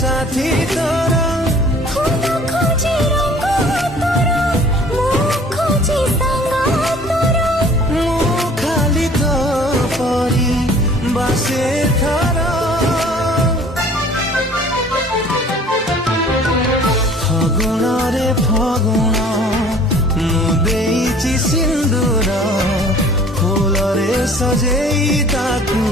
साथी तोरा फूल खोजे रंग तोरा मुँह खोजे संगा तोरा मु खाली तो परी बासे थरा फगुण रे फगुण मु देइछि सिंदूर फूल रे सजेई ताकू